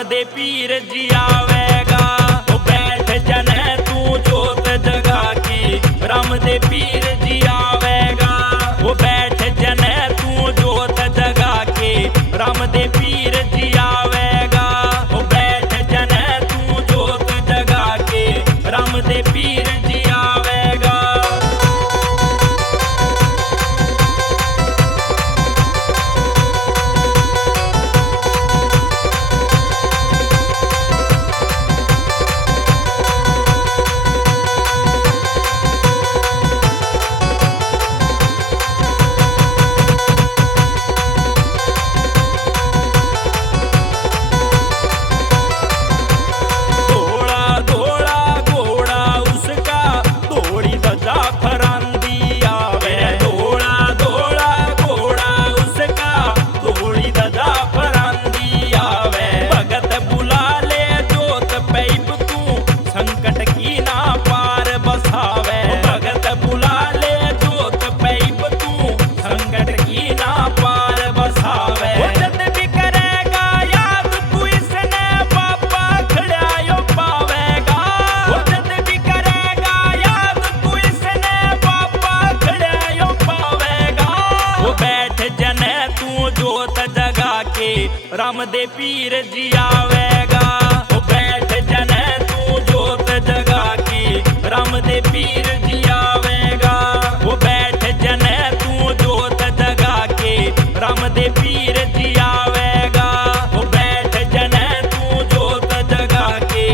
राम दे पीर जी आवेगा। ओ बैठ जने तू जोत जगा के राम दे पीर जी आवेगा। ओ बैठ जने तू जोत जगा के राम दे पीर जी आवेगा। ओ बैठ जने तू जोत जगा के राम दे पीर जी आवेगा। राम दे पीर जी आवेगा। ओ बैठ जने तू जोत जगा के राम दे पीर जी आवेगा। ओ बैठ जने तू जोत जगा के राम दे पीर जी आवेगा। ओ बैठ जने तू जोत जगा के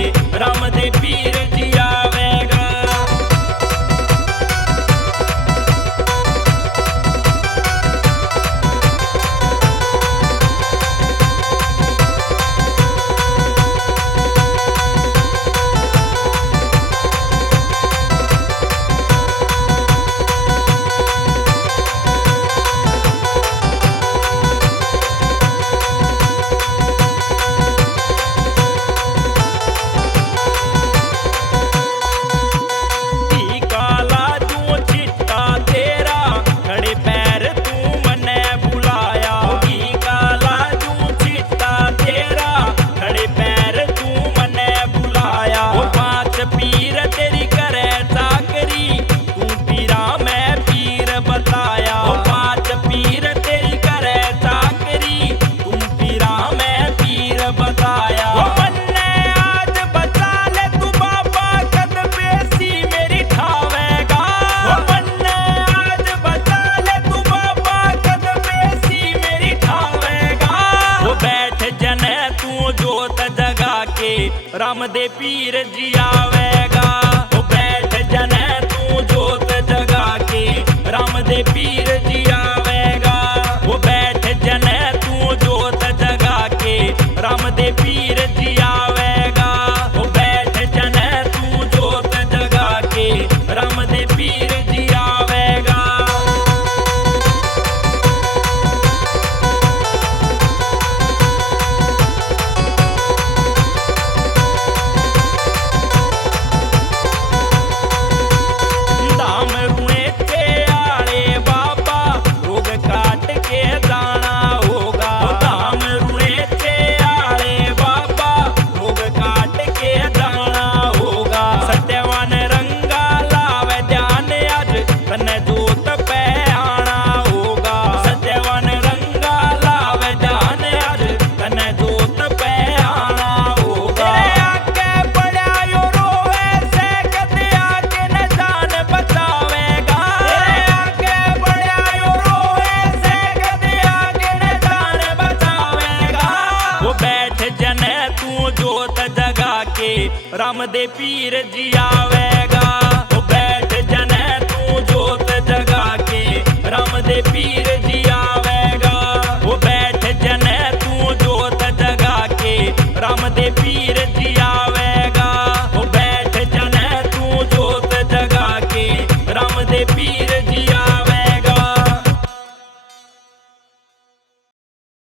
राम दे पीर जी आवेगा। राम दे पीर जी आवेगा। ओ बैठ जने तू जोत जगा के राम दे पीर जी आवेगा। ओ बैठ जने तू जोत जगा के राम दे पीर जी आवेगा। ओ बैठ जने तू जोत जगा के राम दे पीर जी आवेगा। राम दे पीर जी आवेगा। ओ बैठ जने तू जोत जगा के राम दे पीर जी आवेगा। ओ बैठ जने तू जोत जगा के राम दे पीर जी आवेगा। ओ बैठ जने तू जोत जगा के राम दे पीर जी